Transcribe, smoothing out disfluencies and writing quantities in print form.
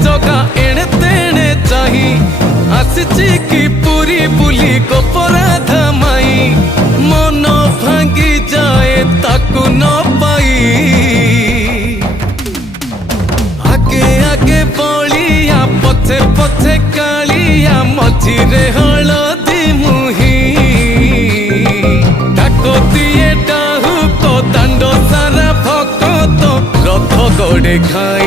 जगा एणे तेणे चाही आसिची की पूरी बुली गोपरा धमाई मन भांगी जाए ताकू न पाई आगे आगे बलिया पछे पछे कालिया मझिरे हलदी मुही डाको दिए डाहु को दांडो सारा भक्त रथ गड़े खाए